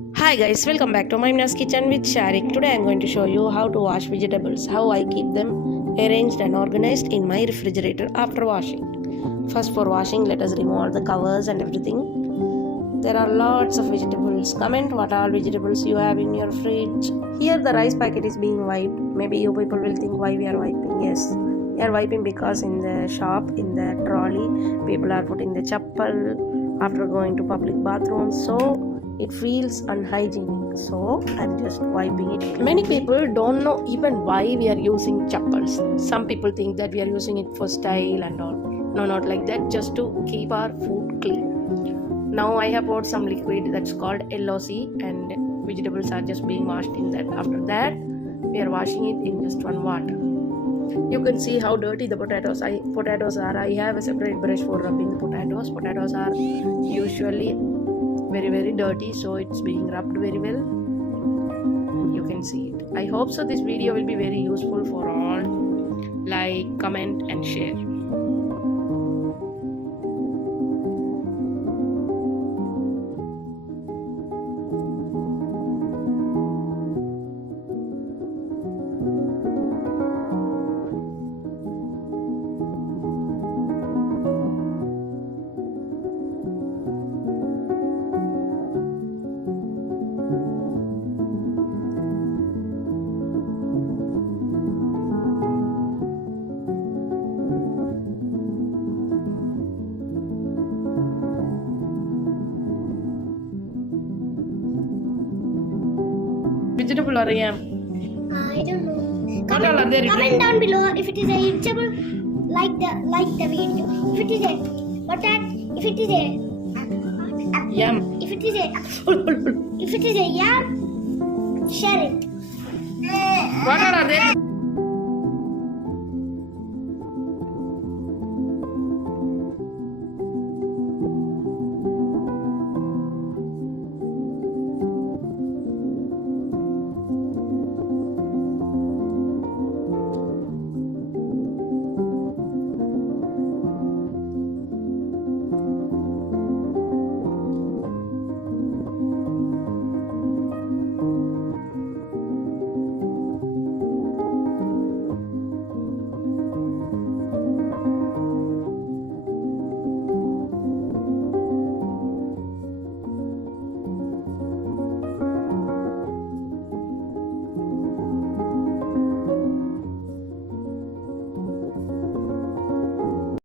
Hi guys, welcome back to Mina's kitchen with Sharik. Today I am going to show you how to wash vegetables, how I keep them arranged and organized in my refrigerator after washing. First, for washing, let us remove all the covers and everything. There are lots of vegetables. Comment what all vegetables you have in your fridge. Here the rice packet is being wiped. Maybe you people will think why we are wiping. Yes, we are wiping because in the shop, in the trolley, people are putting the chappal after going to public bathrooms. So it feels unhygienic, so I'm just wiping it. Many people don't know even why we are using chappals. Some people think that we are using it for style and all. No, not like that, just to keep our food clean. Now I have bought some liquid that's called LOC and vegetables are just being washed in that. After that we are washing it in just one water. You can see how dirty the potatoes are. I have a separate brush for rubbing the potatoes. Potatoes are usually very dirty, so it's being rubbed very well. You can see it. I hope so this video will be very useful for all. Like, comment and share. Vegetable or yam? I don't know. What all are there? Comment down below if it is a vegetable. Like the video. If it is a potato, if it is a Yam. if it is a yam, share it. What all are there?